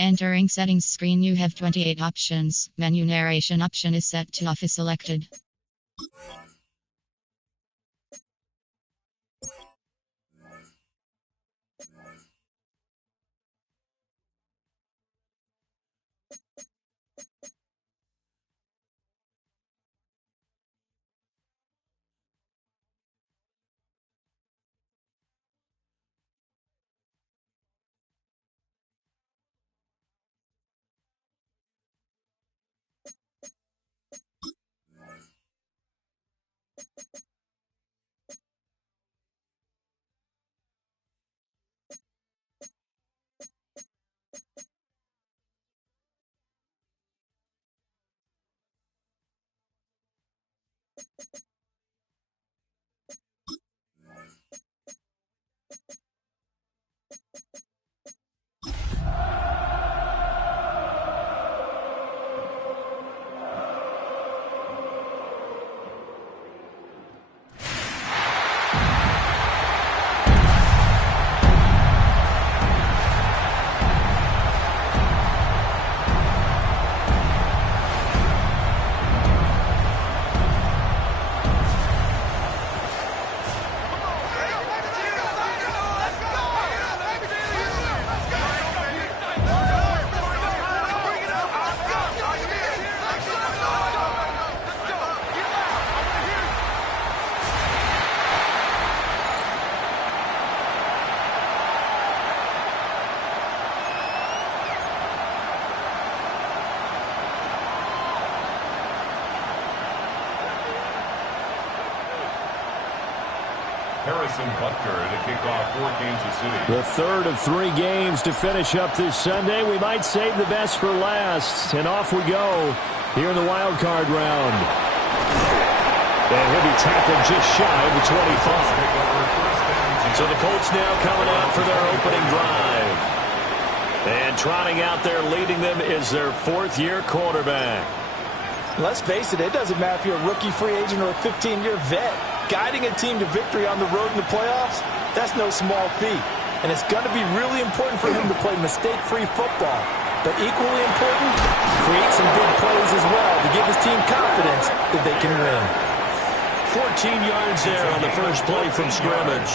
Entering settings screen, you have 28 options. Menu narration option is set to off is selected. To kick off for Kansas City. The third of 3 games to finish up this Sunday. We might save the best for last. And off we go here in the wild card round. And he'll be tackled just shy of the 25. So the Colts now coming out for their opening drive. And trotting out there leading them is their 4th-year quarterback. Let's face it, it doesn't matter if you're a rookie free agent or a 15-year vet. Guiding a team to victory on the road in the playoffs, that's no small feat. And it's going to be really important for him to play mistake-free football. But equally important, create some big plays as well to give his team confidence that they can win. 14 yards there on the first play from scrimmage.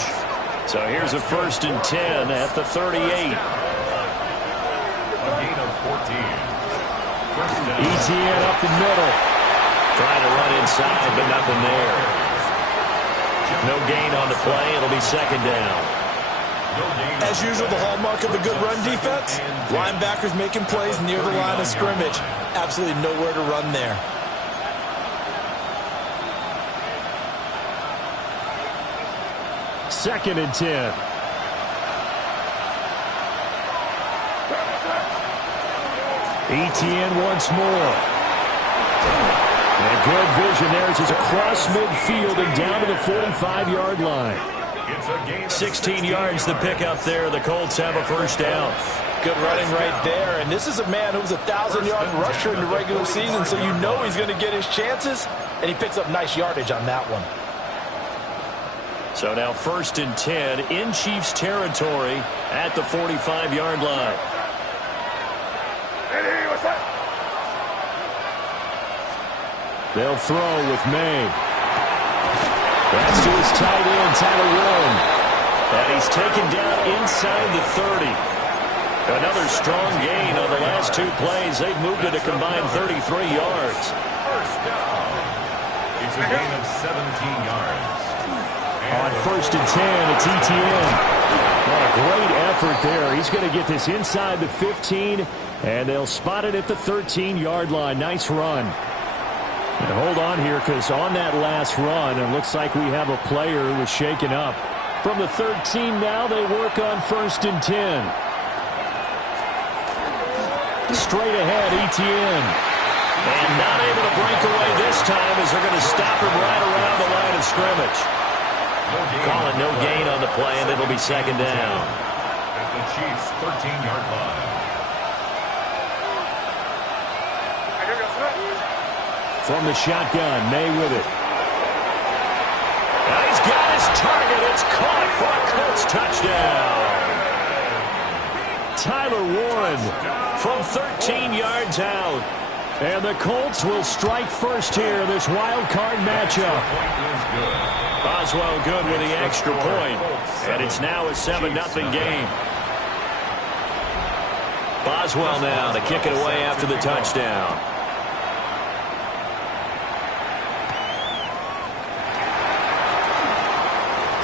So here's a 1st and 10 at the 38. A gain of 14. ETN up the middle. Trying to run inside, but nothing there. No gain on the play. It'll be 2nd down. As usual, the hallmark of a good run defense, linebackers making plays near the line of scrimmage. Absolutely nowhere to run there. Second and 10. ETN once more. And good vision there as he's across midfield and down to the 45-yard line. 16 yards to pick up there. The Colts have a 1st down. Good running right there. And this is a man who was a 1,000-yard rusher in the regular season, so you know he's going to get his chances. And he picks up nice yardage on that one. So now 1st and 10 in Chiefs territory at the 45-yard line. They'll throw with May. That's to his tight end, Tyler Warren. And he's taken down inside the 30. Another strong gain on the last 2 plays. They've moved it a combined 33 yards. 1st down. It's a gain of 17 yards. On 1st and 10, it's ETN. What a great effort there. He's going to get this inside the 15, and they'll spot it at the 13-yard line. Nice run. And hold on here, because on that last run, it looks like we have a player who was shaken up. From the 13 now, they work on 1st and 10. Straight ahead, ETN. And not able to break away this time as they're going to stop him right around the line of scrimmage. Calling no gain on the play, and it'll be 2nd down. At the Chiefs' 13-yard line. From the shotgun, May with it. Now he's got his target. It's caught for a Colts touchdown. Tyler Warren from 13 yards out. And the Colts will strike first here in this wild card matchup. Boswell good with the extra point. And it's now a 7-0 game. Boswell now to kick it away after the touchdown.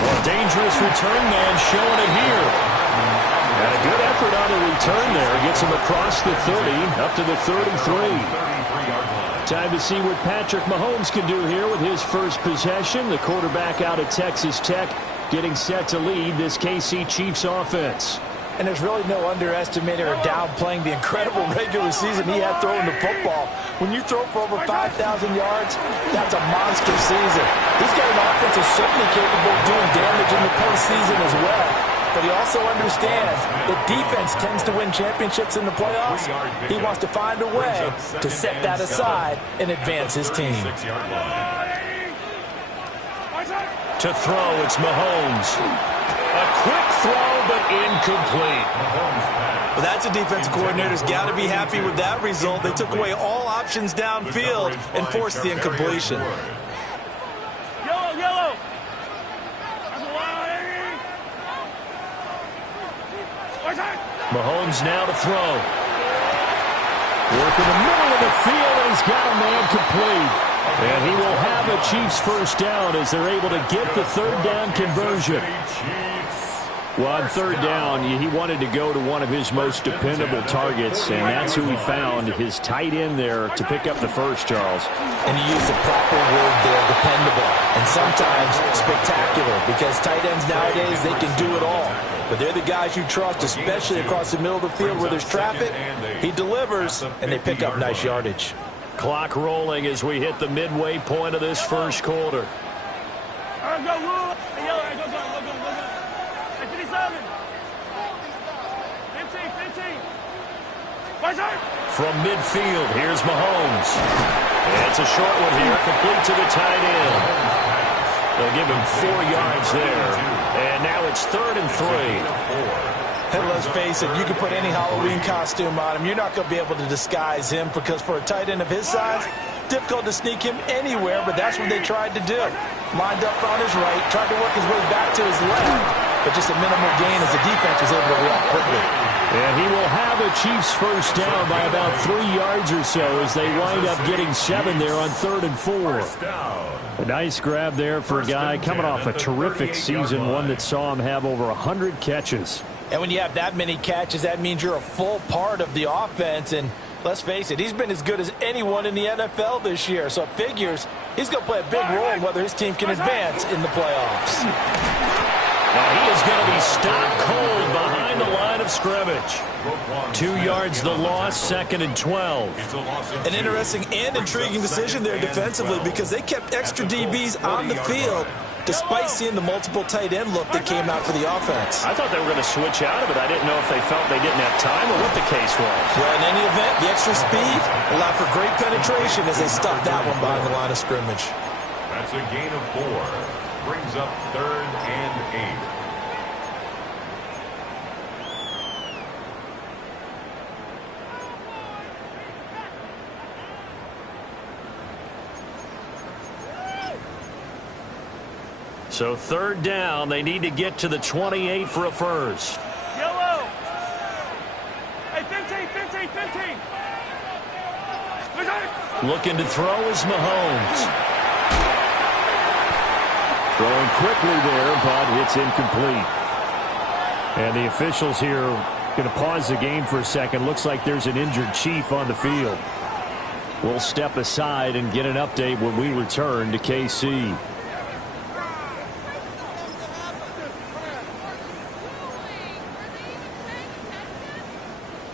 Well, dangerous return man showing it here. And a good effort on the return there. Gets him across the 30, up to the 33. Time to see what Patrick Mahomes can do here with his first possession. The quarterback out of Texas Tech getting set to lead this KC Chiefs offense. And there's really no underestimating or downplaying the incredible regular season he had throwing the football. When you throw for over 5,000 yards, that's a monster season. He's got an offense that's certainly capable of doing damage in the postseason as well. But he also understands that defense tends to win championships in the playoffs. He wants to find a way to set that aside and advance his team. To throw, it's Mahomes. A quick throw, but incomplete. Well, that's a defensive coordinator's got to be happy with that result. They took away all options downfield and forced the incompletion. Yellow. Mahomes now to throw. Work in the middle of the field, and he's got a man complete. And he will have a Chiefs first down as they're able to get the third down conversion. Well, on third down, he wanted to go to one of his most dependable targets, and that's who he found, his tight end there to pick up the first, Charles. And he used the proper word there, dependable, and sometimes spectacular, because tight ends nowadays, they can do it all. But they're the guys you trust, especially across the middle of the field where there's traffic. He delivers, and they pick up nice yardage. Clock rolling as we hit the midway point of this first quarter. From midfield, here's Mahomes. And it's a short one here, complete to the tight end. They'll give him 4 yards there. And now it's 3rd and 3. And let's face it, you can put any Halloween costume on him. You're not going to be able to disguise him, because for a tight end of his size, difficult to sneak him anywhere, but that's what they tried to do. Lined up on his right, tried to work his way back to his left, but just a minimal gain as the defense was able to react quickly. And he will have a Chiefs first down by about 3 yards or so as they wind up getting 7 there on 3rd and 4. A nice grab there for a guy coming off a terrific season, one that saw him have over 100 catches. And when you have that many catches, that means you're a full part of the offense. And let's face it, he's been as good as anyone in the NFL this year. So it figures he's going to play a big role in whether his team can advance in the playoffs. Now he is going to be stopped cold behind the line of scrimmage. 2 yards the loss, 2nd and 12. An interesting and intriguing decision there defensively, because they kept extra DBs on the field despite seeing the multiple tight end look that came out for the offense. I thought they were going to switch out of it. I didn't know if they felt they didn't have time or what the case was. Well, in any event, the extra speed allowed for great penetration as they stuffed that one behind the line of scrimmage. That's a gain of 4. Brings up 3rd and 8. So 3rd down, they need to get to the 28 for a first. Yellow. Hey, 15. Looking to throw is Mahomes. Throwing quickly there, but it's incomplete. And the officials here going to pause the game for a second. Looks like there's an injured Chief on the field. We'll step aside and get an update when we return to KC.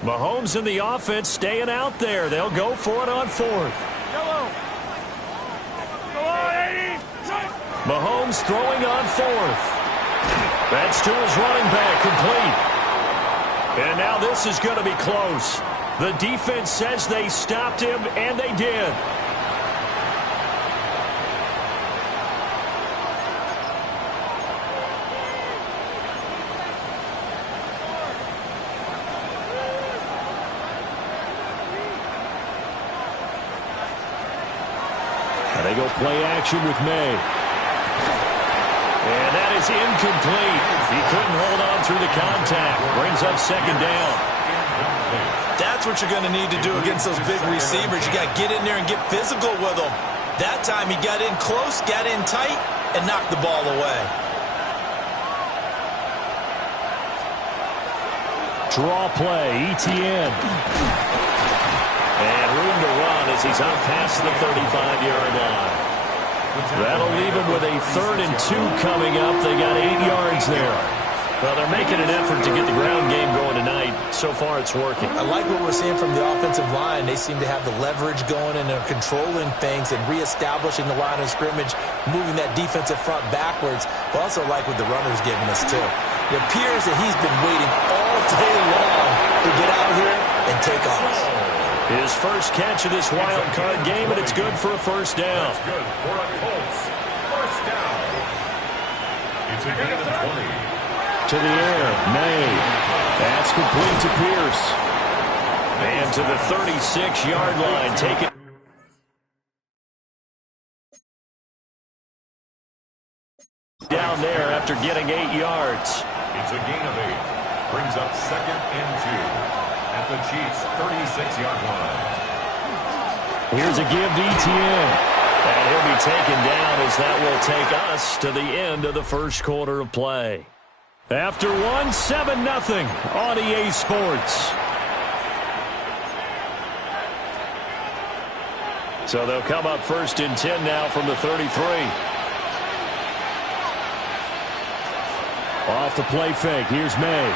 Mahomes and the offense staying out there. They'll go for it on 4th. Mahomes throwing on 4th. That's to his running back, complete. And now this is going to be close. The defense says they stopped him, and they did. go play action with May. And that is incomplete. He couldn't hold on through the contact. Brings up second down. That's what you're going to need to do against those big receivers. You got to get in there and get physical with them. That time he got in close, got in tight, and knocked the ball away. Draw play, ETN. And room to run as he's out past the 35-yard line. That'll leave him with a 3rd and 2 coming up. They got 8 yards there. Well, they're making an effort to get the ground game going tonight. So far, it's working. I like what we're seeing from the offensive line. They seem to have the leverage going, and they're controlling things and reestablishing the line of scrimmage, moving that defensive front backwards. But also like what the runner's giving us, too. It appears that he's been waiting all day long to get out here and take off. His first catch of this wild card game, and it's good for a first down. That's good for a Colts first down. It's a gain of 20. To the air, May. That's complete to Pierce. And to the 36-yard line. Take it down there after getting 8 yards. It's a gain of 8. Brings up 2nd and 2 at the Chiefs' 36-yard line. Here's a give to ETN. And he'll be taken down as that will take us to the end of the first quarter of play. After 7-0 on EA Sports. So they'll come up 1st and 10 now from the 33. Off the play fake. Here's May.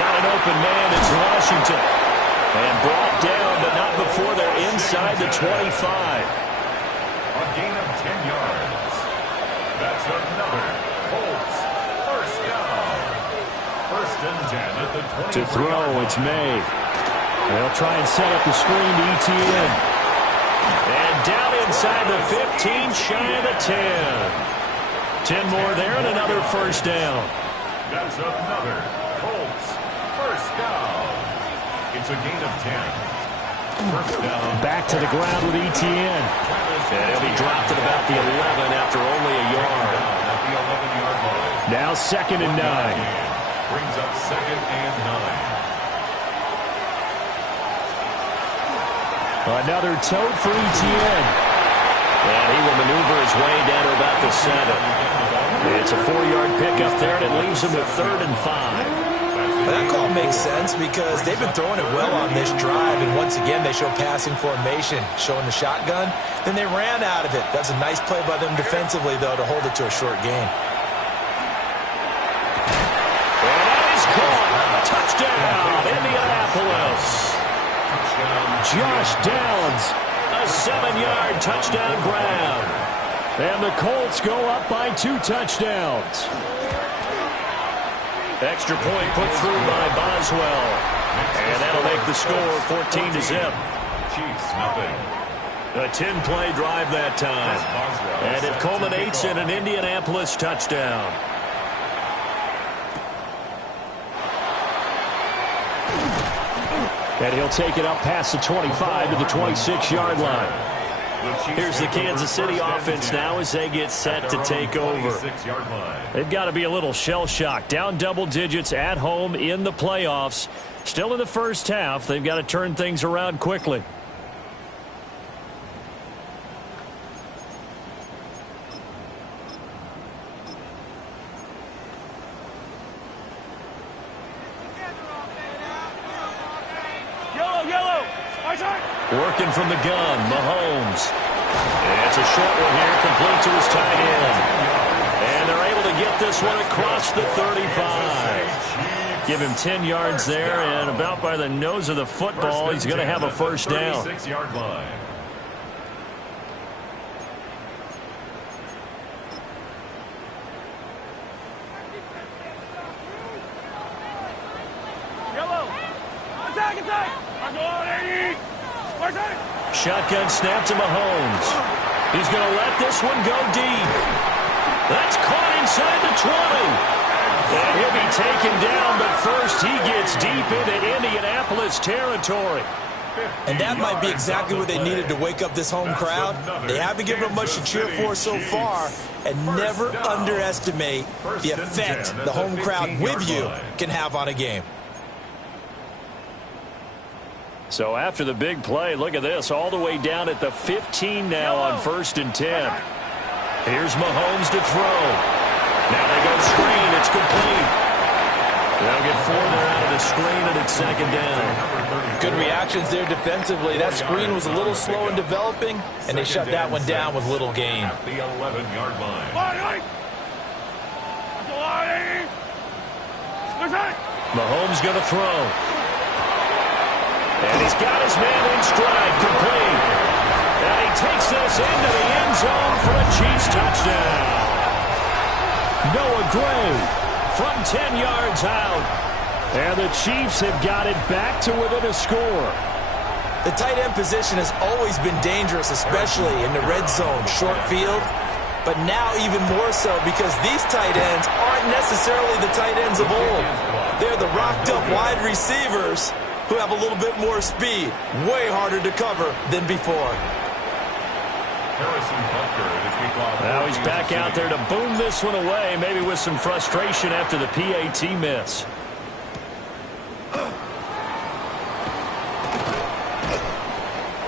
Got an open man. It's Washington. And brought down, but not before they're inside the 25. A gain of 10 yards. That's another Colts first down. 1st and 10 at the 20. To throw, it's May. They'll try and set up the screen to ETN. And down inside the 15, shy of the 10. 10 more there and another first down. That's another Colts first down. It's a gain of 10. First down. Back to the ground with ETN. And he'll be dropped at about the 11 after only a yard. At the 11-yard line. Now 2nd and 9. Brings up 2nd and 9. Another tote for ETN. And he will maneuver his way down to about the 7. It's a 4-yard pickup there, and it leaves him with 3rd and 5. That call makes sense because they've been throwing it well on this drive, and once again they show passing formation, showing the shotgun. Then they ran out of it. That's a nice play by them defensively, though, to hold it to a short gain. And that is caught. Touchdown, Indianapolis. Josh Downs, a 7-yard touchdown grab. And the Colts go up by 2 touchdowns. Extra point put through by Boswell. And that'll make the score 14-0. Chiefs, nothing. A 10-play drive that time. And it culminates in an Indianapolis touchdown. And he'll take it up past the 25 to the 26-yard line. Here's the Kansas City offense now as they get set to take over. They've got to be a little shell-shocked. Down double digits at home in the playoffs. Still in the first half. They've got to turn things around quickly. Working from the gun, Mahomes. It's a short one here, complete to his tight end. And they're able to get this one across the 35. Give him 10 yards there, and about by the nose of the football, he's going to have a first down. 36-yard line. Shotgun snap to Mahomes. He's going to let this one go deep. That's caught inside the 20. And he'll be taken down, but first he gets deep into Indianapolis territory. And that might be exactly what they needed to wake up this home crowd. They haven't given them much to cheer for so far. And never underestimate the effect the home crowd with you can have on a game. So after the big play, look at this, all the way down at the 15 now on 1st and 10. Here's Mahomes to throw. Now they go screen. It's complete. They'll get 4 there out of the screen, and it's 2nd down. Good reactions there defensively. That screen was a little slow in developing, and they shut that one down with little gain. At the 11-yard line. Mahomes going to throw. And he's got his man in stride, complete. And he takes this into the end zone for a Chiefs touchdown. Noah Gray from 10 yards out. And the Chiefs have got it back to within a score. The tight end position has always been dangerous, especially in the red zone, short field. But now even more so because these tight ends aren't necessarily the tight ends of old. They're the rocked-up wide receivers who have a little bit more speed. Way harder to cover than before. Now he's back out there to boom this one away, maybe with some frustration after the PAT miss.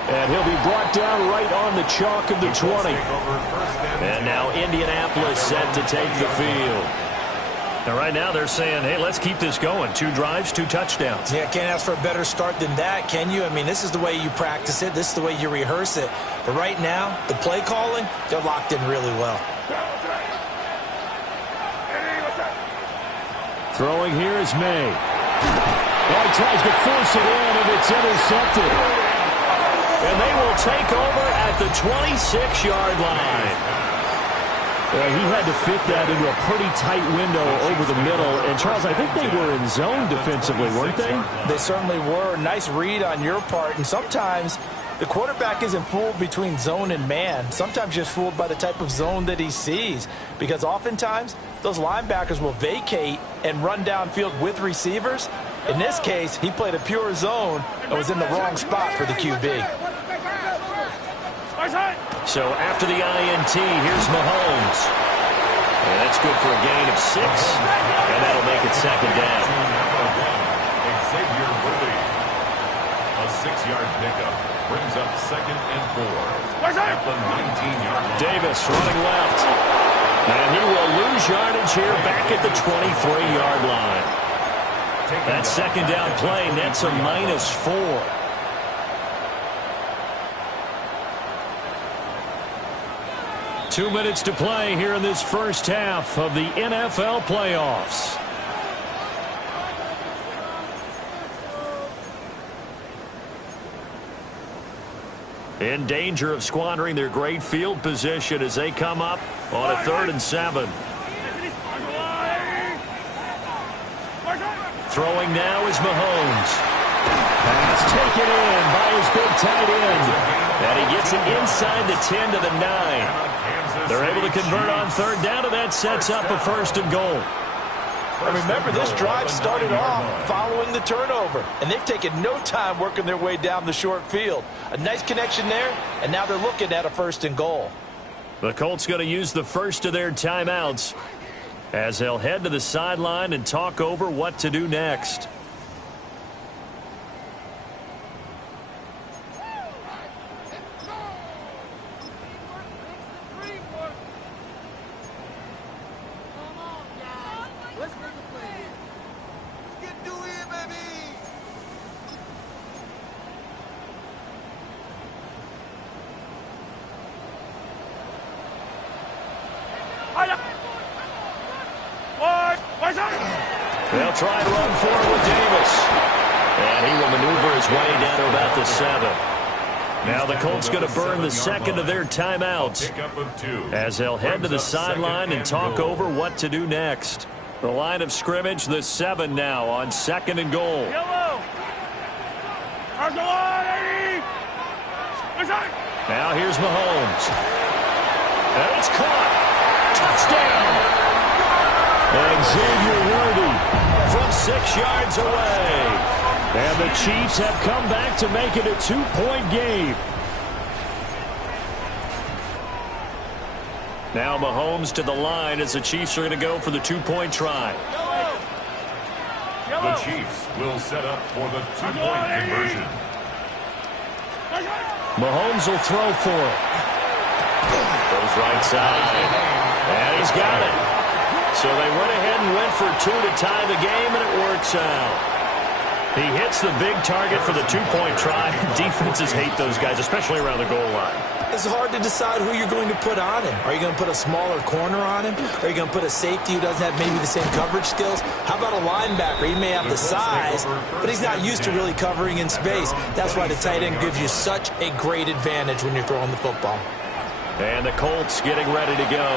And he'll be brought down right on the chalk of the 20. And now Indianapolis set to take the field. And right now they're saying, hey, let's keep this going. 2 drives, 2 touchdowns. Yeah, can't ask for a better start than that, can you? I mean, this is the way you practice it. This is the way you rehearse it. But right now, the play calling, they're locked in really well. Throwing here is May. Well, he tries to force it in, and it's intercepted. And they will take over at the 26-yard line. He had to fit that into a pretty tight window over the middle. And, Charles, I think they were in zone defensively, weren't they? They certainly were. Nice read on your part. And sometimes the quarterback isn't fooled between zone and man. Sometimes just fooled by the type of zone that he sees. Because oftentimes those linebackers will vacate and run downfield with receivers. In this case, he played a pure zone and was in the wrong spot for the QB. So after the INT, here's Mahomes. And that's good for a gain of 6. And that'll make it 2nd down. A 6-yard pickup brings up 2nd and 4. At the 19-yard line. Davis running left. And he will lose yardage here back at the 23-yard line. That 2nd down play nets a -4. 2 minutes to play here in this first half of the NFL playoffs. In danger of squandering their great field position as they come up on a 3rd and 7. Throwing now is Mahomes. Pass taken in by his big tight end. And he gets it inside the 10 to the 9. They're able to convert on 3rd down, and that sets up a 1st and goal. And remember, this drive started off following the turnover, and they've taken no time working their way down the short field. A nice connection there, and now they're looking at a 1st and goal. The Colts going to use the first of their timeouts as they'll head to the sideline and talk over what to do next. They'll try and run forward with Davis. And he will maneuver his way down to about the 7. Now the Colts going to burn the 2nd of their timeouts as they'll head to the sideline and talk over what to do next. The line of scrimmage, the 7 now on 2nd and goal. Now here's Mahomes. And it's caught. Touchdown. And Xavier Worthy from 6 yards away. And the Chiefs have come back to make it a 2-point game. Now Mahomes to the line as the Chiefs are going to go for the 2-point try. The Chiefs will set up for the 2-point conversion. Mahomes will throw for it. Goes right side. And he's got it. So they went ahead and went for 2 to tie the game, and it works out. He hits the big target for the 2-point try. Defenses hate those guys, especially around the goal line. It's hard to decide who you're going to put on him. Are you going to put a smaller corner on him? Are you going to put a safety who doesn't have maybe the same coverage skills? How about a linebacker? He may have the size, but he's not used to really covering in space. That's why the tight end gives you such a great advantage when you're throwing the football. And the Colts getting ready to go.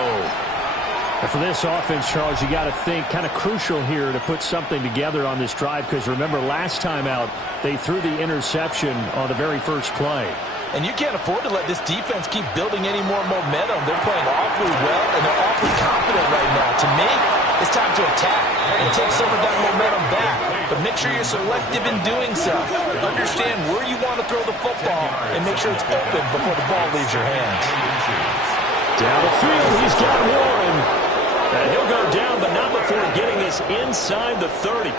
And for this offense, Charles, you got to think kind of crucial here to put something together on this drive, because remember last time out they threw the interception on the very first play. And you can't afford to let this defense keep building any more momentum. They're playing awfully well, and they're awfully confident right now. To me, it's time to attack and take some of that momentum back. But make sure you're selective in doing so. Understand where you want to throw the football and make sure it's open before the ball leaves your hands. Down the field, he's got one. And he'll go down, but not before getting this inside the 30.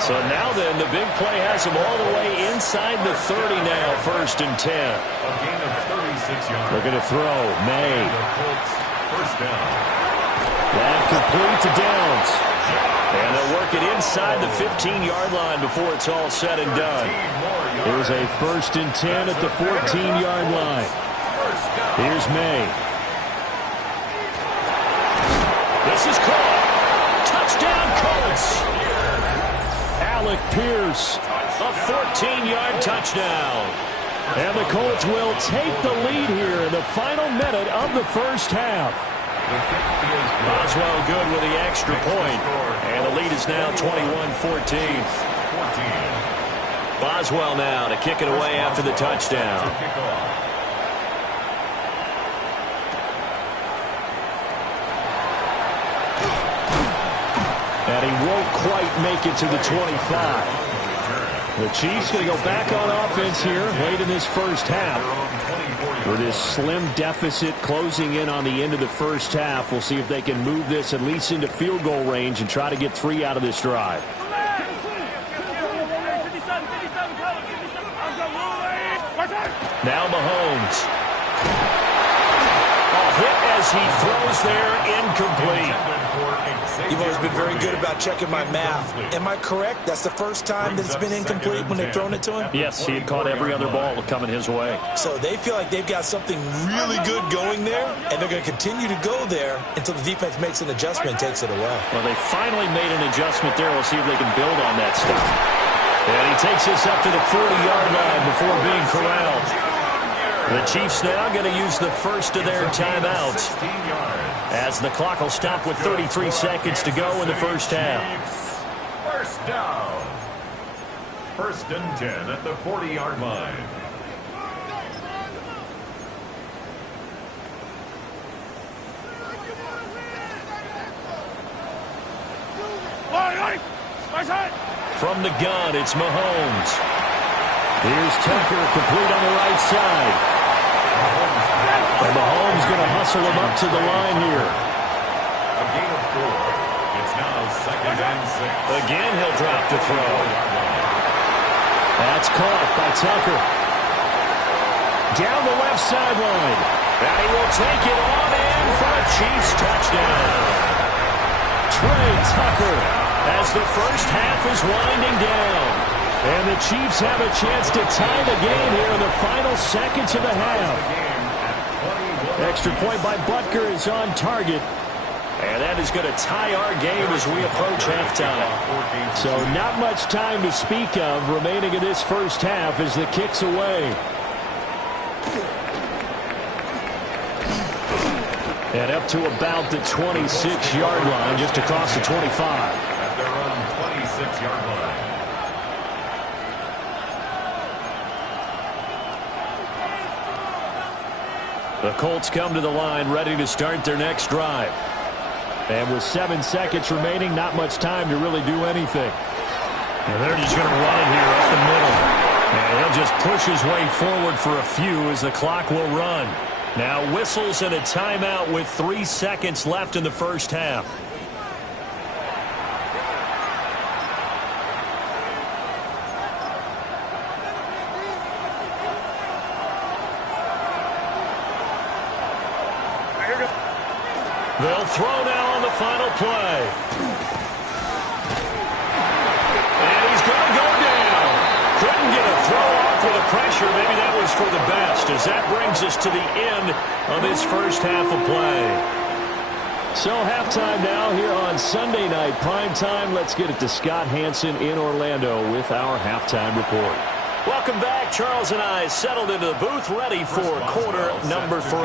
So now then, the big play has him all the way inside the 30 now, 1st and 10. They're going to throw. May. First down. That complete to Downs. And they'll work it inside the 15-yard line before it's all said and done. Here's a 1st and 10 at the 14-yard line. Here's May. This is caught. Touchdown, Colts. Alec Pierce, a 14-yard touchdown. And the Colts will take the lead here in the final minute of the first half. Boswell good with the extra point. And the lead is now 21-14. Boswell now to kick it away after the touchdown. And he won't quite make it to the 25. The Chiefs going to go back on offense here late in this first half. With this slim deficit closing in on the end of the first half, we'll see if they can move this at least into field goal range and try to get 3 out of this drive. Now Mahomes. A hit as he throws there, incomplete. You've always been very good about checking my math. Am I correct? That's the first time that it's been incomplete when they've thrown it to him? Yes, he had caught every other ball coming his way. So they feel like they've got something really good going there, and they're going to continue to go there until the defense makes an adjustment and takes it away. Well, they finally made an adjustment there. We'll see if they can build on that stuff. And he takes this up to the 40-yard line before being corralled. The Chiefs now going to use the first of their timeouts, as the clock will stop with 33 seconds to go in the first half. First down. 1st and 10 at the 40-yard line. From the gun, it's Mahomes. Here's Tucker, complete on the right side. And Mahomes going to hustle him up to the line here. A gain of 4. It's now 2nd and 6. Again, he'll drop to throw. That's caught by Tucker. Down the left sideline. And he will take it on in for a Chiefs touchdown. Trey Tucker, as the first half is winding down. And the Chiefs have a chance to tie the game here in the final seconds of the half. Extra point by Butker is on target. And that is going to tie our game as we approach halftime. So not much time to speak of remaining in this first half as the kick's away. And up to about the 26-yard line, just across the 25. At their own 26-yard line. The Colts come to the line ready to start their next drive. And with 7 seconds remaining, not much time to really do anything. And they're just going to run it here up the middle. And he'll just push his way forward for a few as the clock will run. Now whistles and a timeout with 3 seconds left in the first half. They'll throw now on the final play. And he's going to go down. Couldn't get a throw off with the pressure. Maybe that was for the best, as that brings us to the end of this first half of play. So halftime now here on Sunday night prime time. Let's get it to Scott Hansen in Orlando with our halftime report. Welcome back. Charles and I settled into the booth ready for quarter number 3.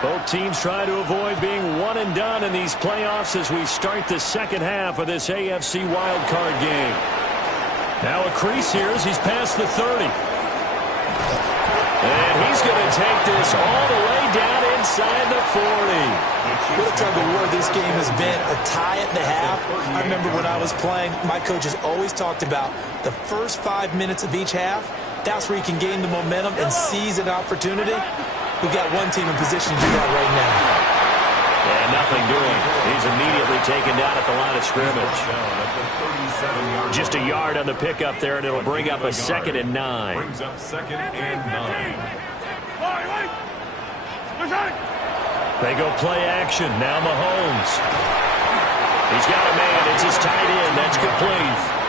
Both teams try to avoid being one and done in these playoffs as we start the second half of this AFC wildcard game. Now a crease here as he's past the 30. And he's going to take this all the way down inside the 40. What a tug of war this game has been. A tie at the half. I remember when I was playing, my coaches always talked about the first 5 minutes of each half. That's where you can gain the momentum and seize an opportunity. We've got one team in position to do that right now. And nothing doing. He's immediately taken down at the line of scrimmage. Just a yard on the pickup there, and it'll bring up a 2nd and 9. Brings up 2nd and 9. They go play action. Now Mahomes. He's got a man. It's his tight end. That's complete.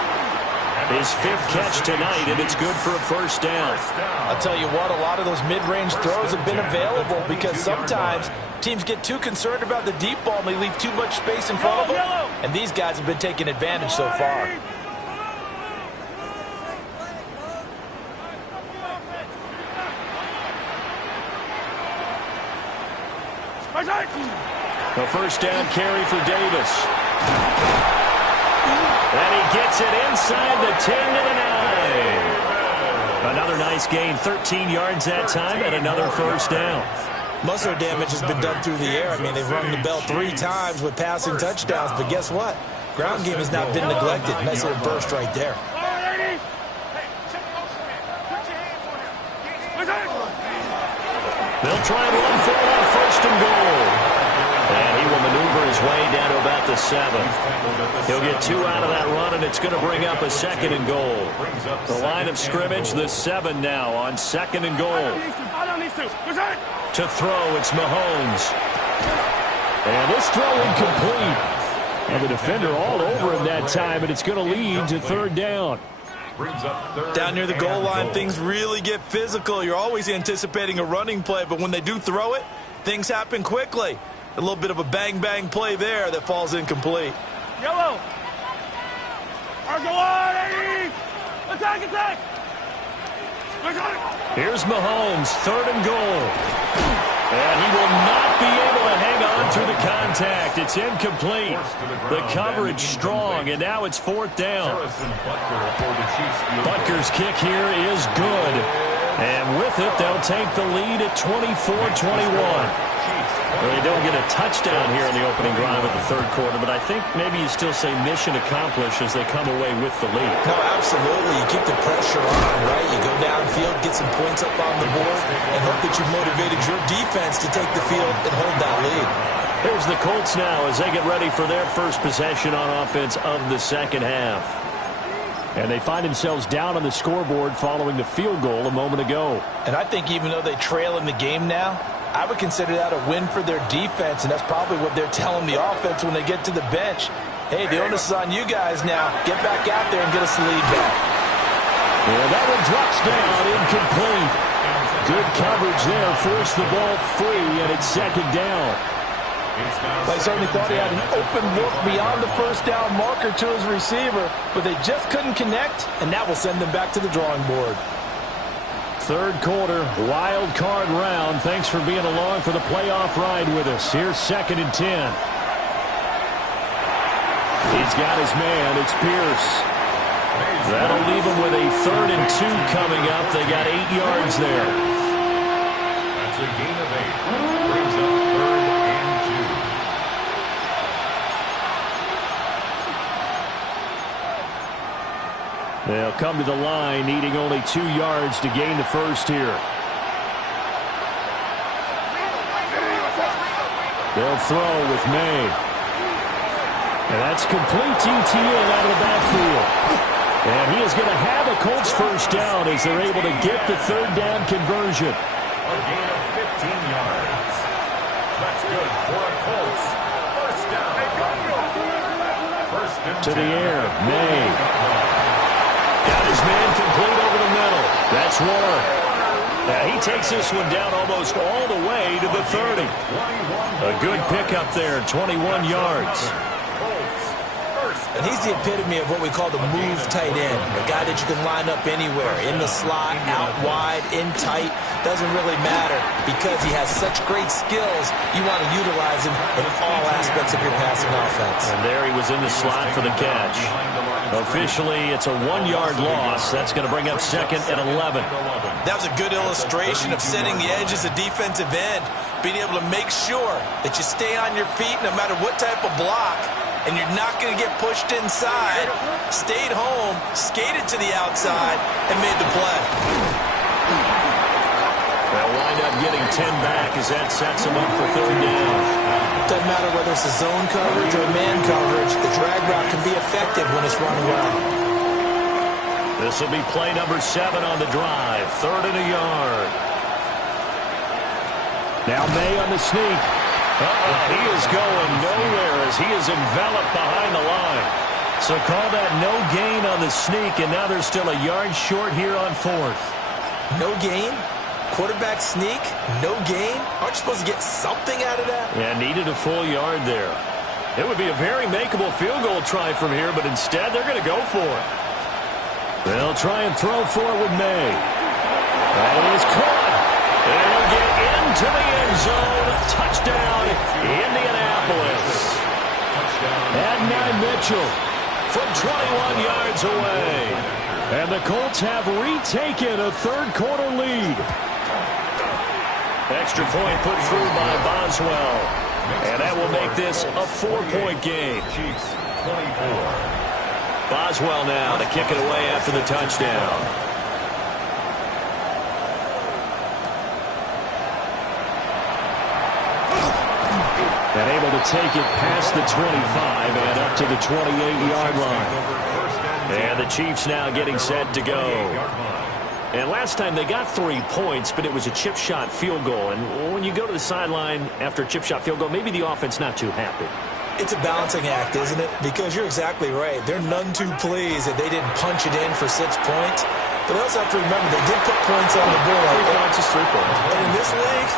His 5th catch tonight, and it's good for a first down. I'll tell you what, a lot of those mid-range throws have been available because sometimes teams get too concerned about the deep ball and they leave too much space in front of them. And these guys have been taking advantage so far. The first down carry for Davis. And he gets it inside the 10 to the 9. Another nice gain, 13 yards that time, and another first down. Most of their damage has been done through the air. I mean, they've rung the bell 3 times with passing touchdowns, but guess what? Ground game has not been neglected. Nice little burst right there. They'll try and run for it on 1st and goal. And he will maneuver his way down to about the 7. He'll get 2 out of that run, and it's going to bring up a 2nd and goal. The line of scrimmage, the 7 now on 2nd and goal. To throw, it's Mahomes. And this throw incomplete. And the defender all over him that time, and it's going to lead to 3rd down. Down near the goal line, things really get physical. You're always anticipating a running play, but when they do throw it, things happen quickly. A little bit of a bang-bang play there that falls incomplete. Yellow. Attack, attack. Here's Mahomes, 3rd and goal. And he will not be able to hang on through the contact. It's incomplete. The coverage strong, and now it's 4th down. Butker's kick here is good. And with it, they'll take the lead at 24-21. Well, they don't get a touchdown here in the opening drive of the 3rd quarter, but I think maybe you still say mission accomplished as they come away with the lead. No, absolutely. You keep the pressure on, right? You go downfield, get some points up on the board, and hope that you motivated your defense to take the field and hold that lead. Here's the Colts now as they get ready for their first possession on offense of the second half. And they find themselves down on the scoreboard following the field goal a moment ago. And I think even though they trail in the game now, I would consider that a win for their defense, and that's probably what they're telling the offense when they get to the bench. Hey, the onus is on you guys now. Get back out there and get us the lead back. Yeah, that one drops down, incomplete. Good coverage there, forced the ball free, and it's 2nd down. I certainly thought he had an open look beyond the first down marker to his receiver, but they just couldn't connect, and that will send them back to the drawing board. 3rd quarter, wild card round. Thanks for being along for the playoff ride with us. Here's 2nd and 10. He's got his man. It's Pierce. That'll leave him with a 3rd and 2 coming up. They got 8 yards there. That's a gain of 8. Brings up 3rd and 2. 3 They'll come to the line, needing only 2 yards to gain the first here. They'll throw with May. And that's complete ETN out of the backfield. And he is going to have a Colts first down as they're able to get the third down conversion. A gain of 15 yards. That's good for a Colts first down. First and 10. To the air, May. Got his man complete over the middle. That's Warren. Now he takes this one down almost all the way to the 30. A good pickup there, 21 yards. And he's the epitome of what we call the move tight end. A guy that you can line up anywhere, in the slot, out wide, in tight. Doesn't really matter because he has such great skills. You want to utilize him in all aspects of your passing offense. And there he was in the slot for the catch. Officially, it's a 1-yard loss. That's going to bring up second and 11. That was a good illustration of setting the edge as a defensive end. Being able to make sure that you stay on your feet no matter what type of block. And you're not going to get pushed inside. Stayed home, skated to the outside, and made the play. They'll wind up getting 10 back as that sets them up for third down. Doesn't matter whether it's a zone coverage or man coverage. The drag route can be effective when it's run well. This will be play number 7 on the drive. Third and a yard. Now May on the sneak. He is going nowhere as he is enveloped behind the line. So call that no gain on the sneak, and now they're still a yard short here on fourth. No gain? Quarterback sneak? No gain? Aren't you supposed to get something out of that? Yeah, needed a full yard there. It would be a very makeable field goal try from here, but instead they're going to go for it. They'll try and throw for it with May. That is caught. And he'll get into the end zone. Touchdown, Indianapolis. Adonai Mitchell from 21 yards away. And the Colts have retaken a third-quarter lead. Extra point put through by Boswell. And that will make this a 4-point game. Chiefs 24. Boswell now to kick it away after the touchdown. And able to take it past the 25 and up to the 28-yard line. And the Chiefs now getting set to go. And last time they got 3 points, but it was a chip shot field goal. And when you go to the sideline after a chip shot field goal, maybe the offense not too happy. It's a balancing act, isn't it? Because you're exactly right. They're none too pleased that they didn't punch it in for 6 points. But they also have to remember they did put points on the board. 3 points is 3 points. And in this league,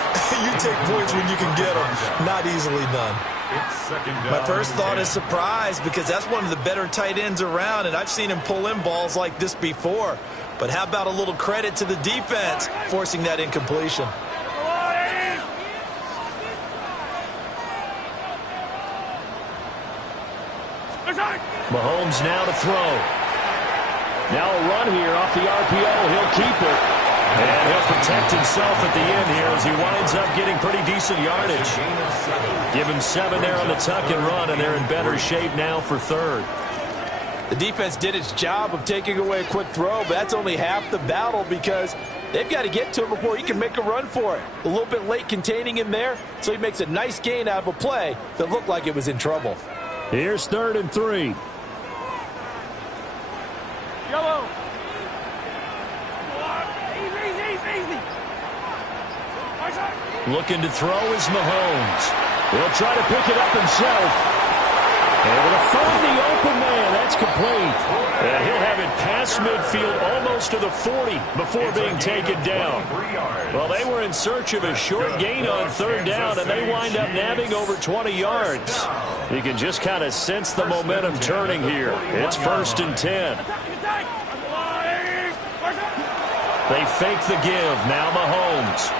you take points when you can get them. Not easily done. My first thought is surprise because that's one of the better tight ends around, and I've seen him pull in balls like this before. But how about a little credit to the defense forcing that incompletion? Mahomes now to throw. Now a run here off the RPO. He'll keep it. And he'll protect himself at the end here as he winds up getting pretty decent yardage. Give him 7 there on the tuck and run, and they're in better shape now for third. The defense did its job of taking away a quick throw, but that's only half the battle because they've got to get to him before he can make a run for it. A little bit late containing him there, so he makes a nice gain out of a play that looked like it was in trouble. Here's 3rd and 3. Yellow. Easy. Looking to throw is Mahomes. He'll try to pick it up himself. Able to find the open man. That's complete. And he'll have it past midfield almost to the 40 before being taken down. Well, they were in search of a short gain on 3rd down, and they wind up nabbing over 20 yards. You can just kind of sense the momentum turning here. It's 1st and 10. They fake the give. Now Mahomes.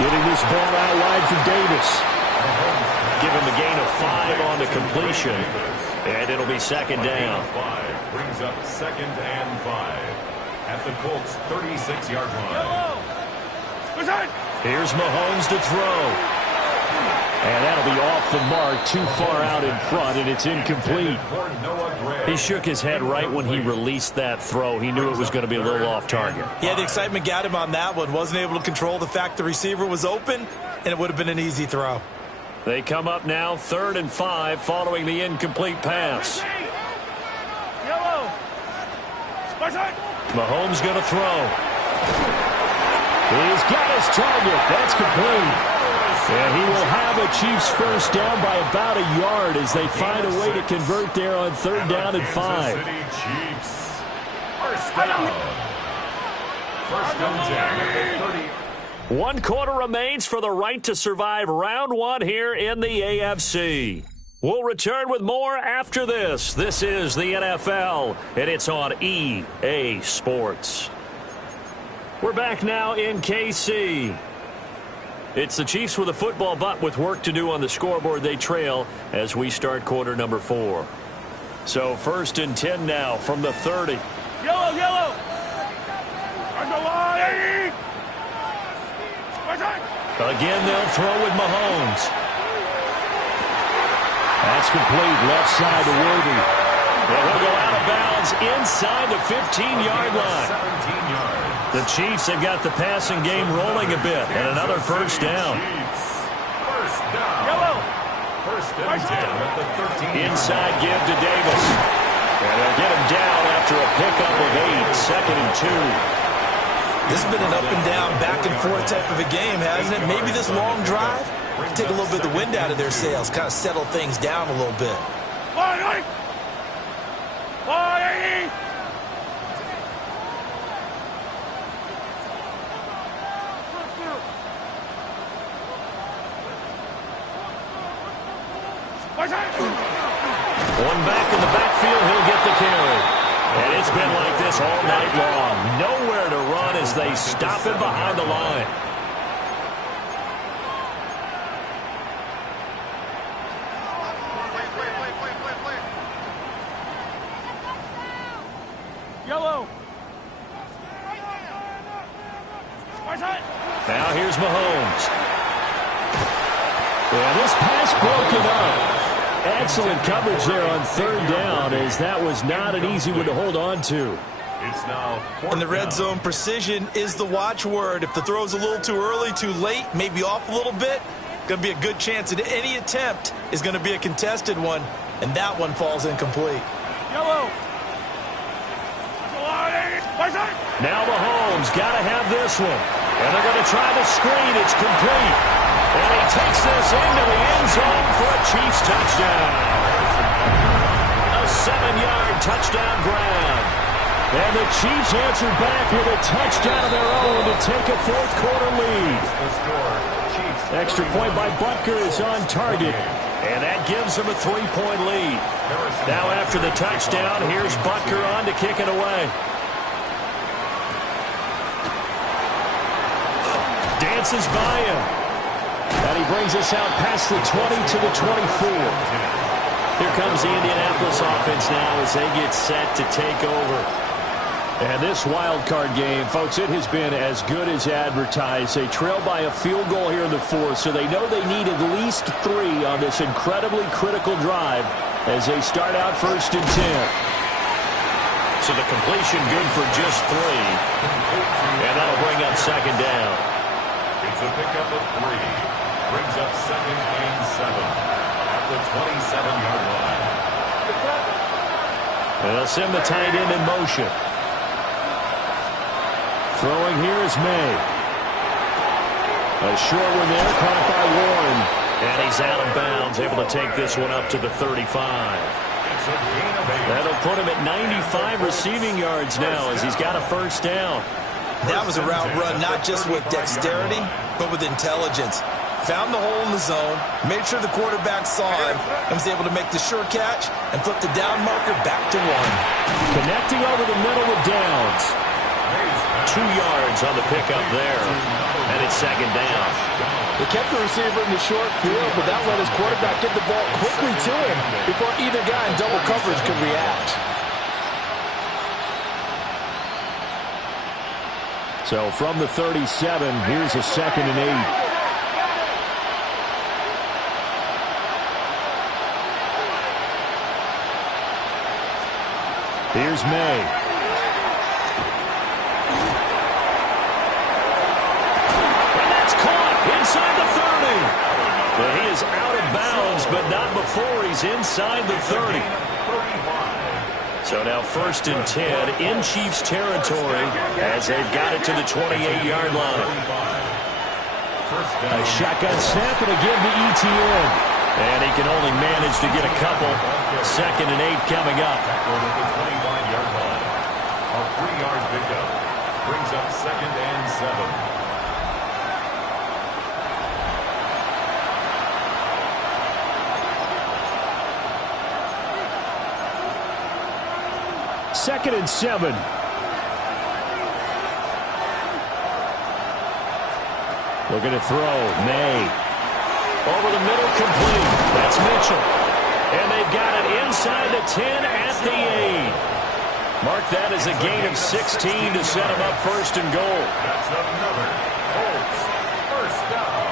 Getting this ball out wide for Davis. Give him a gain of 5 on the completion. And it'll be 2nd down. Brings up 2nd and 5 at the Colts 36-yard line. Here's Mahomes to throw. And that'll be off the mark, too far out in front, and it's incomplete. He shook his head right when he released that throw. He knew it was going to be a little off target. Yeah, the excitement got him on that one. Wasn't able to control the fact the receiver was open, and it would have been an easy throw. They come up now 3rd and 5 following the incomplete pass. Mahomes going to throw. He's got his target. That's complete. And he will have a Chiefs first down by about a yard as they find a way to convert there on 3rd down and 5. Chiefs. First down. First and 10 at the 30. 1 quarter remains for the right to survive round 1 here in the AFC. We'll return with more after this. This is the NFL, and it's on EA Sports. We're back now in KC. It's the Chiefs with a football, but with work to do on the scoreboard. They trail as we start quarter number 4. So 1st and 10 now from the 30. Yellow. On the line. Again, they'll throw with Mahomes. That's complete. Left side to Worthy. And he'll go out of bounds inside the 15-yard line. 17 yards. The Chiefs have got the passing game rolling a bit, and another first down. First down. Yellow. First and 10 at the 13. Inside give to Davis. And they'll get him down after a pickup of 8, 2nd and 2. This has been an up and down, back and forth type of a game, hasn't it? Maybe this long drive take a little bit of the wind out of their sails, kind of settle things down a little bit. One back in the backfield, he'll get the carry. And it's been like this all night long. Nowhere to run as they stop him behind the line. Yellow. Now here's Mahomes. Yeah, this pass broken up. Excellent coverage there on 3rd down, as that was not an easy one to hold on to. It's now In the red zone, precision is the watchword. If the throw's a little too early, too late, maybe off a little bit, going to be a good chance that any attempt is going to be a contested one, and that one falls incomplete. Yellow. Now Mahomes got to have this one. And they're going to try the screen. It's complete. And he takes this into the end zone for a Chiefs touchdown. A 7-yard touchdown grab. And the Chiefs answer back with a touchdown of their own to take a 4th quarter lead. Extra point by Butker is on target. And that gives them a 3-point lead. Now after the touchdown, here's Butker on to kick it away. Dances by him. And he brings us out past the 20 to the 24. Here comes the Indianapolis offense now as they get set to take over. And this wild card game, folks, it has been as good as advertised. They trail by a field goal here in the 4th, so they know they need at least 3 on this incredibly critical drive as they start out 1st and 10. So the completion good for just 3. And that'll bring up 2nd down. It's a pickup of 3. Brings up 2nd and 7 at the 27-yard line. And they'll send the tight end in motion. Throwing here is May. A short one there, caught by Warren. And he's out of bounds, able to take this one up to the 35. That'll put him at 95 receiving yards now as he's got a 1st down. That was a route run not just with dexterity, but with intelligence. Found the hole in the zone, made sure the quarterback saw him, and was able to make the sure catch and flip the down marker back to 1. Connecting over the middle with Downs. 2 yards on the pickup there, and it's 2nd down. They kept the receiver in the short field, but that let his quarterback get the ball quickly to him before either guy in double coverage could react. So from the 37, here's a 2nd and 8. Here's May. And that's caught inside the 30. Well, he is out of bounds, but not before he's inside the 30. So now 1st and 10 in Chiefs territory as they've got it to the 28-yard line. A shotgun snap and again to ETN. And he can only manage to get a couple. 2nd and 8 coming up. Over the 25-yard line. A 3-yard pickup brings up 2nd and 7. Second and 7. Looking to throw. May. Over the middle, complete. That's Mitchell. And they've got it inside the 10 at the 8. Mark that as a gain of 16 to set them up 1st and goal. That's another Colts 1st down.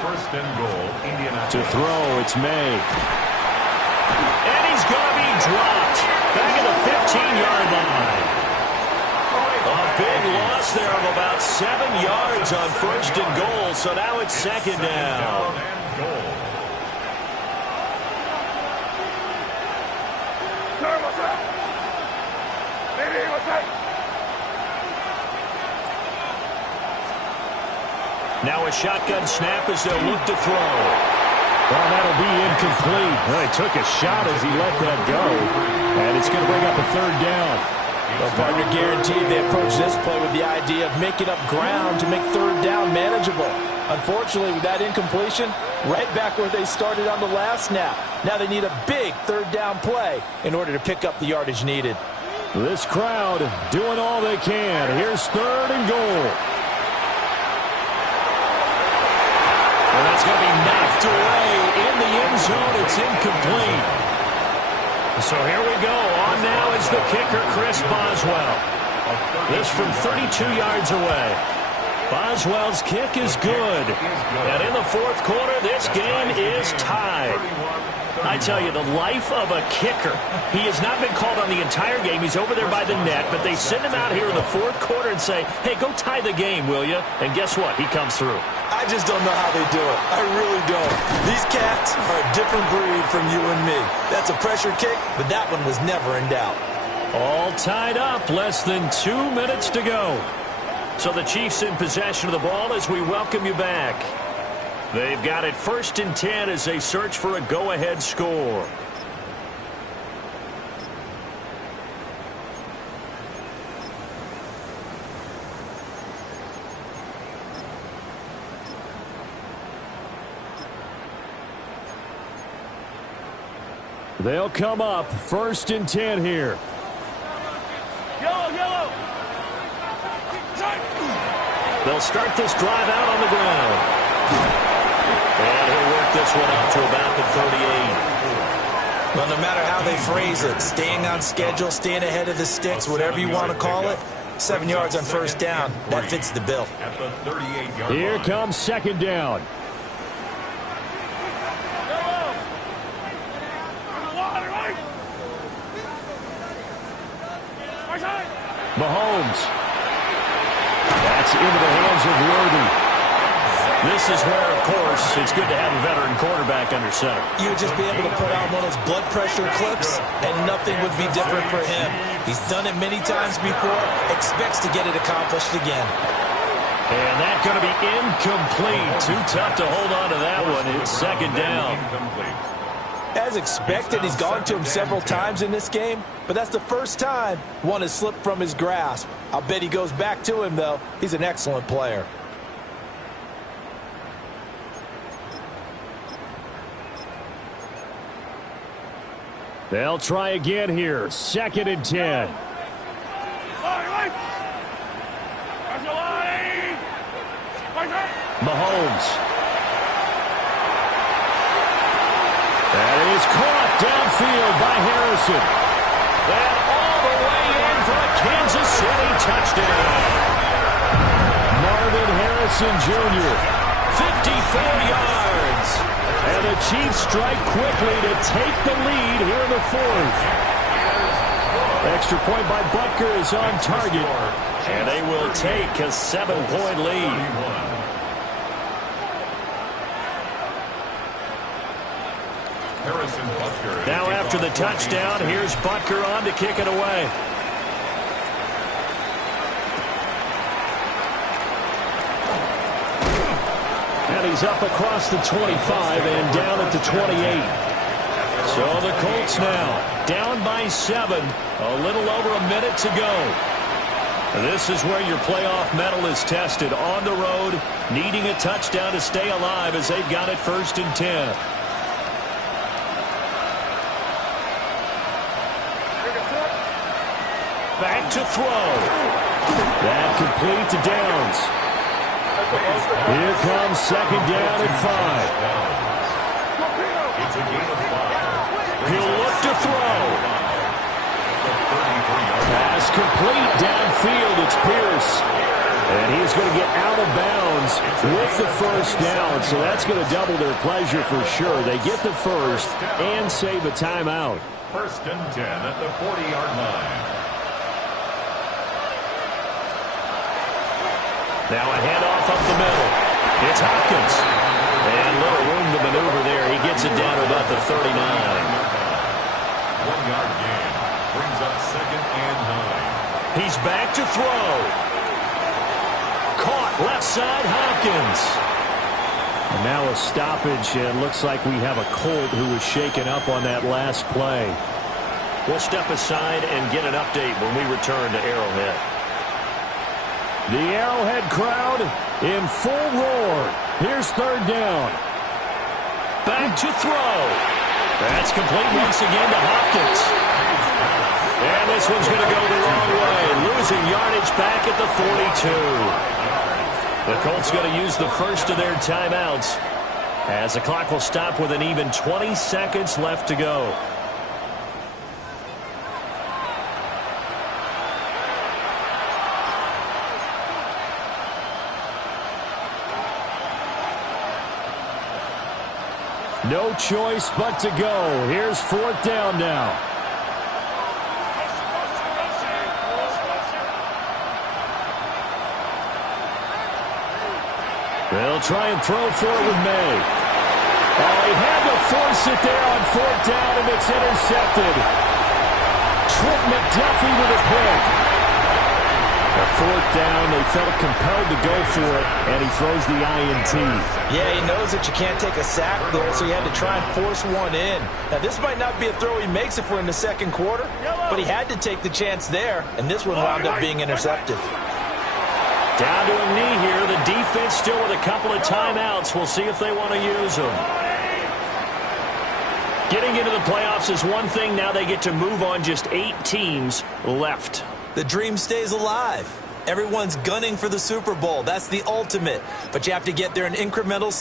1st and goal, Indianapolis. To throw, it's May. And he's going to be dropped. Back at the 15-yard line. A big loss there of about 7 yards on 1st and goal, so now it's 2nd down. Now a shotgun snap as they'll look to throw. Well, that'll be incomplete. Well, he took a shot as he let that go. And it's going to bring up a 3rd down. Well, partner, guaranteed they approach this play with the idea of making up ground to make 3rd down manageable. Unfortunately, with that incompletion, right back where they started on the last snap. Now they need a big 3rd down play in order to pick up the yardage needed. This crowd doing all they can. Here's 3rd and goal. And that's going to be knocked away in the end zone. It's incomplete. So here we go. On now is the kicker, Chris Boswell. This from 32 yards away. Boswell's kick is good. And in the 4th quarter, this game is tied. I tell you, the life of a kicker. He has not been called on the entire game. He's over there by the net, but they send him out here in the 4th quarter and say, hey, go tie the game, will you? And guess what? He comes through. I just don't know how they do it. I really don't. These cats are a different breed from you and me. That's a pressure kick, but that one was never in doubt. All tied up. Less than 2 minutes to go. So the Chiefs in possession of the ball as we welcome you back. They've got it 1st and 10 as they search for a go-ahead score. They'll come up 1st and 10 here. Yellow. They'll start this drive out on the ground. And he'll work this one out to about the 38. Well, no matter how they phrase it, staying on schedule, staying ahead of the sticks, whatever you want to call it, 7 yards on 1st down, that fits the bill. At the 38-yard Here line. comes 2nd down. Mahomes. That's into the hands of Worthy. This is where, of course, it's good to have a veteran quarterback under center. You would just be able to put on one of those blood pressure clips, and nothing would be different for him. He's done it many times before, expects to get it accomplished again. And that's going to be incomplete. Too tough to hold on to that one. It's 2nd down. As expected, he's gone to him several times in this game, but that's the first time one has slipped from his grasp. I'll bet he goes back to him, though. He's an excellent player. They'll try again here. 2nd and 10. Mahomes. That is caught downfield by Harrison. And all the way in for a Kansas City touchdown. Marvin Harrison Jr. 54 yards. And the Chiefs strike quickly to take the lead here in the 4th. Extra point by Butker is on target. And they will take a 7-point lead. Now after the touchdown, here's Butker on to kick it away. And he's up across the 25 and down at the 28. So the Colts now down by 7. A little over a minute to go. This is where your playoff mettle is tested. On the road, needing a touchdown to stay alive as they've got it 1st and 10. Back to throw. That complete to Downs. Here comes 2nd down and 5. He'll look to throw. Pass complete downfield. It's Pierce. And he's going to get out of bounds with the 1st down. So that's going to double their pleasure for sure. They get the 1st and save a timeout. 1st and 10 at the 40-yard line. Now a handoff up the middle. It's Hopkins. And little room to maneuver there. He gets it down to about the 39. 1-yard gain. Brings up 2nd and 9. He's back to throw. Caught left side, Hopkins. And now a stoppage, and looks like we have a Colt who was shaken up on that last play. We'll step aside and get an update when we return to Arrowhead. The Arrowhead crowd in full roar. Here's 3rd down. Back to throw. That's complete once again to Hopkins. And this one's going to go the wrong way. Losing yardage back at the 42. The Colts going to use the first of their timeouts as the clock will stop with an even 20 seconds left to go. No choice but to go. Here's 4th down now. They'll try and throw for it with May. Oh, he had to force it there on 4th down, and it's intercepted. Trent McDuffie with a pick. A 4th down, they felt compelled to go for it, and he throws the INT. Yeah, he knows that you can't take a sack there, so he had to try and force one in. Now, this might not be a throw he makes if we're in the 2nd quarter, but he had to take the chance there, and this one wound up being intercepted. Down to a knee here. The defense still with a couple of timeouts. We'll see if they want to use them. Getting into the playoffs is one thing. Now they get to move on. Just 8 teams left. The dream stays alive. Everyone's gunning for the Super Bowl. That's the ultimate. But you have to get there in incremental